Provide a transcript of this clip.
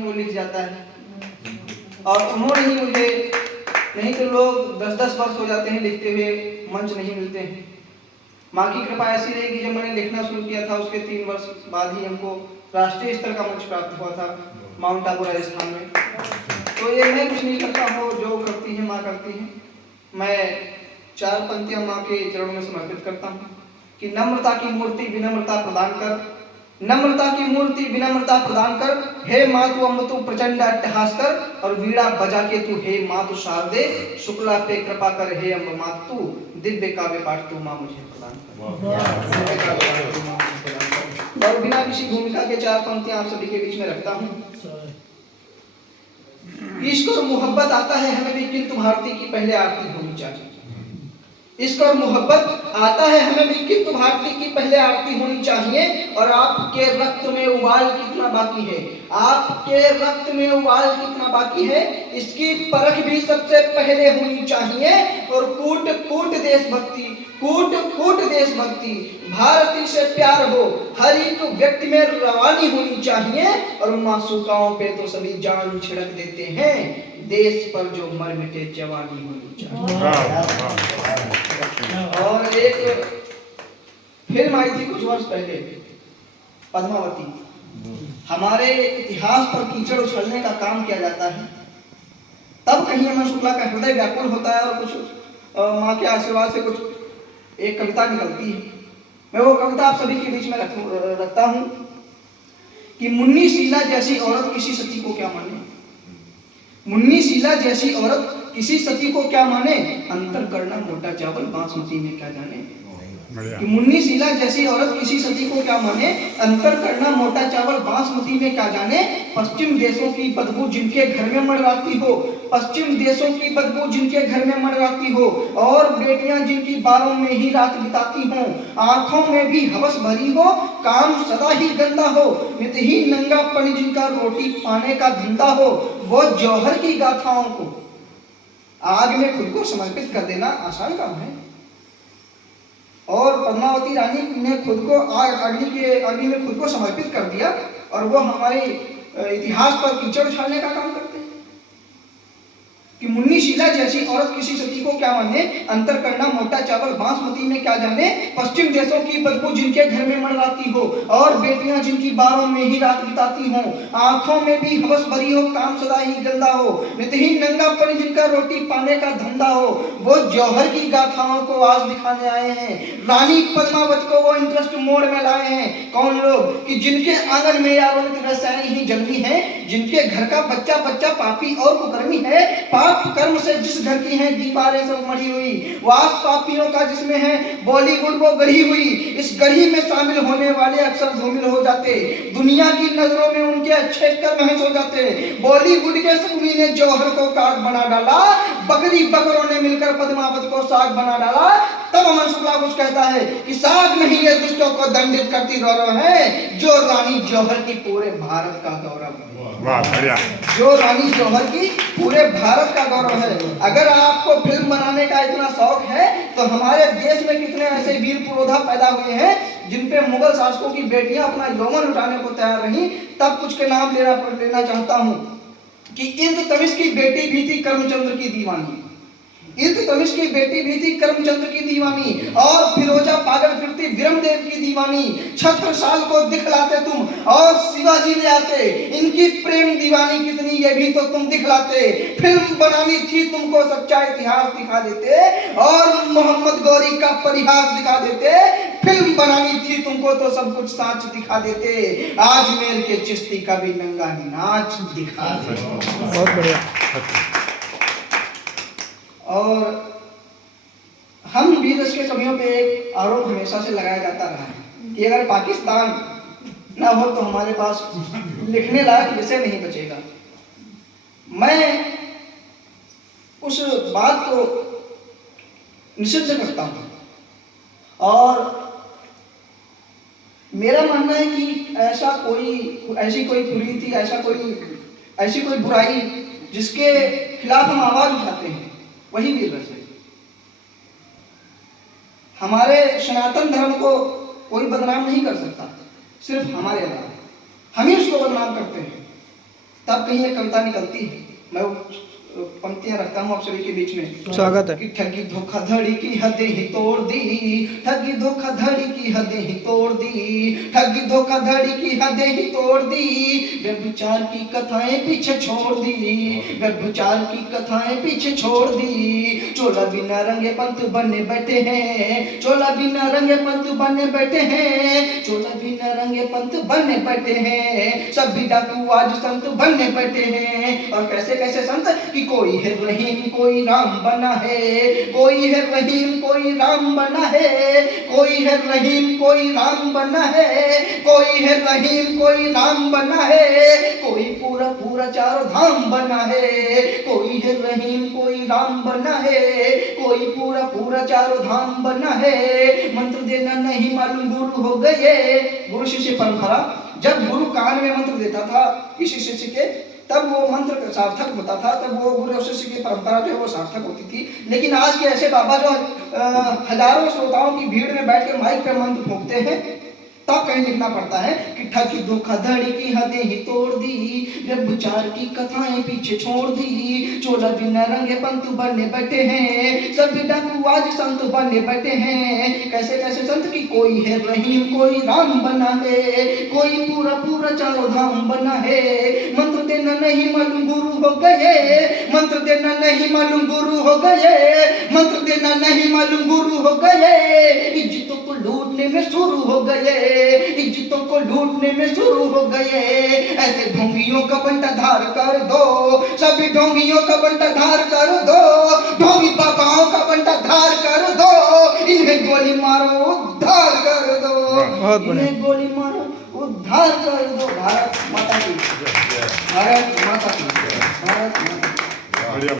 वो लिख जाता है। और उन्होंने ही मुझे, नहीं तो लोग 10-10 वर्ष हो जाते हैं लिखते हुए, मंच नहीं मिलते हैं। माँ की कृपा ऐसी रही कि जब मैंने लिखना शुरू किया था उसके 3 वर्ष बाद ही हमको राष्ट्रीय स्तर का मंच प्राप्त हुआ था माउंट आबू राजस्थान में। तो ये मैं कुछ नहीं करता हूँ, जो करती है माँ करती है। मैं 4 पंक्तियाँ माँ के चरणों में समर्पित करता हूँ कि नम्रता की मूर्ति विनम्रता प्रदान कर, नम्रता की मूर्ति विनम्रता प्रदान कर, हे मातु अम्ब तू प्रचंड अट्टहास कर, और वीणा बजा के तू हे मातु शारदे, शुक्ला पे कृपा कर, हे अम्ब मात तू दिव्य काव्य पाठ तू माँ मुझे प्रदान कर। और बिना किसी भूमिका के 4 पंक्तियां आप सभी के बीच में रखता हूँ। इश्क और मोहब्बत आता है हमें भी, किंतु भारती की पहले आरती होनी चाहिए। इश्क और मोहब्बत आता है हमें भी, किंतु भारती की पहले आरती होनी चाहिए। और आपके रक्त में उबाल कितना बाकी है, आपके रक्त में उबाल कितना बाकी है, इसकी परख भी सबसे पहले होनी चाहिए। और कूट कूट देशभक्ति, कूट कूट देशभक्ति, भारती से प्यार हो, हर एक व्यक्ति में रवानी होनी चाहिए। और मासूकाओं पे तो सभी जान छिड़क देते हैं, देश पर जो मर मिटे जवानी होनी चाहिए। और एक फिल्म आई थी कुछ वर्ष पहले, पद्मावती। हमारे इतिहास पर कीचड़ उछलने का काम किया जाता है, तब कहीं अमर शुक्ला का हृदय व्याकुल होता है और कुछ माँ के आशीर्वाद से कुछ एक कविता निकलती है। मैं वो कविता आप सभी के बीच में रखता हूँ कि मुन्नी शीला जैसी औरत किसी सती को क्या माने, मुन्नी शीला जैसी औरत किसी सती को क्या माने, अंतर करना मोटा चावल बासमती में क्या जाने। कि मुन्नी शीला जैसी औरत किसी सती को क्या माने, अंतर करना मोटा चावल बासमती में क्या जाने। पश्चिम देशों की बदबू जिनके घर में मंडराती हो, पश्चिम देशों की बदबू जिनके घर में मंडराती हो, और बेटियां जिनकी बालों में ही रात बिताती हों, आंखों में भी हवस भरी हो, काम सदा ही गंदा हो, नित ही नंगापन जिनका रोटी पाने का धंधा हो, वो जौहर की गाथाओं को आग में खुद को समर्पित कर देना आसान काम है। और पद्मावती रानी ने खुद को अग्नि में खुद को समर्पित कर दिया, और वो हमारे इतिहास पर कीचड़ उछालने का काम करते हैं। कि मुन्नी शीला जैसी औरत किसी सती को क्या माने, अंतर करना मोटा चावल बासमती में क्या जाने। पश्चिम देशों की बदबू जिनके घर में मंडराती हो, और बेटियां जिनकी बाहों में ही रात बिताती हों, आंखों में भी हवस भरी हो, काम सदा ही गंदा हो, नित ही नंगापन जिनका रोटी पाने का धंधा हो, वो जौहर की गाथाओं को आज दिखाने आए हैं। रानी पद्मावत को वो इंटरेस्ट मोड में लाए हैं। कौन लोग? कि जिनके आंगन में यारों की रसायन ही जन्मी है, जिनके घर का बच्चा बच्चा पापी और कुकर्मी है, पाप कर्म से जिस घर की हैं दीवारें सब मढ़ी हुई, वास पापियों का जिसमें है बॉलीवुड वो गढ़ी हुई, इस गढ़ी में शामिल होने वाले अक्सर धूमिल हो जाते, दुनिया की नजरों में उनके अच्छे कर्म महस हो जाते। बॉलीवुड के सकुनी ने जौहर को काट बना डाला, बकरी बकरों ने मिलकर पद्मावत को साग बना डाला। तब अमर शुक्ला कुछ कहता है कि साग नहीं ये दुष्टों को दंडित करती गौरव है, जो रानी जौहर की पूरे भारत का गौरव है। जो रानी जौहर की पूरे भारत का गौरव है। अगर आपको फिल्म बनाने का इतना शौक है तो हमारे देश में कितने ऐसे वीर पुरोधा पैदा हुए हैं जिन पे मुगल शासकों की बेटियां अपना यौवन लुटाने को तैयार रहीं। तब कुछ के नाम लेना चाहता हूं कि इल्तुतमिश की बेटी भी थी करमचंद्र की दीवानी, इल्तुतमिश की बेटी भी थी करमचंद्र की दीवानी, और फिरोजा पागल फिरती विरमदेव की दीवानी। छत्रसाल को दिखलाते तुम और शिवाजी ले आते, इनकी प्रेम दीवानी कितनी ये भी तो तुम दिखलाते। फिल्म बनानी थी तुमको सच्चा इतिहास दिखा देते, और मोहम्मद गौरी का परिहास दिखा देते। फिल्म बनानी थी तुमको तो सब कुछ साच दिखा देते, आजमेर के चिश्ती का भी नंगा नाच दिखा देते। बहुत बढ़िया। और हम वीर रस के कवियों पे एक आरोप हमेशा से लगाया जाता रहा है कि अगर पाकिस्तान ना हो तो हमारे पास लिखने लायक विषय नहीं बचेगा। मैं उस बात को निषिद्ध करता हूँ, और मेरा मानना है कि ऐसी कोई कुरीति, ऐसी कोई बुराई जिसके खिलाफ हम आवाज उठाते हैं वही वीर रस है। हमारे सनातन धर्म को कोई बदनाम नहीं कर सकता, सिर्फ हमारे अलावा हम ही उसको बदनाम करते हैं। तब कहीं एक कविता निकलती है, मैं वो पंक्तियां रखता हूँ आप सभी के बीच में। स्वागत है। कि ठगी धोखाधड़ी की हदें ही तोड़ दी, ठगी धोखाधड़ी की हदें ही तोड़ दी, ठगी धोखाधड़ी की हदें ही तोड़ दी, व्यभिचार की कथाएं पीछे छोड़ दी, व्यभिचार की कथाएं पीछे छोड़ दी। चोला बिना रंगे पंत बने बैठे हैं, चोला बिना रंगे पंत बने बैठे हैं, चोला बिना रंगे पंत बने बैठे हैं, सभी डाकू आज संत बने बैठे हैं। और कैसे कैसे संत कि कोई है रहीम कोई राम बना है, कोई है रहीम कोई राम बना है, कोई है रहीम कोई राम बना है, कोई है रहीम कोई राम बना है, कोई पूरा पूरा चारों धाम बना है, कोई है रहीम कोई राम बना है, कोई पूरा पूरा चारों धाम बना है। मंत्र देना नहीं मालूम गुरु हो गए। गुरु शिष्य परंपरा, जब गुरु कान में मंत्र देता था किसी शिष्य के, तब वो मंत्र सार्थक होता था, तब वो गुरु शिष्य की परंपरा जो है वो सार्थक होती थी। लेकिन आज के ऐसे बाबा जो हजारों श्रोताओं की भीड़ में बैठ के माइक पे मंत्र फूंकते हैं, तब कहीं लिखना पड़ता है कि ठगी धोखाधड़ी की हदें ही तोड़ दी, व्यभिचार की कथाएं पीछे छोड़ दी, चोला बिना रंगे पंत बने बैठे हैं, सभी डाकू आज संत बने बैठे हैं। कैसे कैसे संत की कोई है रहीम कोई राम बना है, कोई पूरा पूरा चारों धाम बना है। मंत्र देना नहीं मालूम गुरु हो गए, मंत्र देना नहीं मालूम गुरु हो गए, मंत्र देना नहीं मालूम गुरु हो गए, इज्जतों को लूटने में शुरू हो गए, इज्जतों को लूटने में शुरू हो गए। ऐसे ढोंगियों का बंटा धार कर दो, सभी ढोंगियों का बंटा धार कर दो, ढोंगी बाबाओं का बंटा धार कर दो, इन्हें गोली मारो उद्धार कर दो, इन्हें गोली मारो उद्धार कर दो। भारत माता की, भारत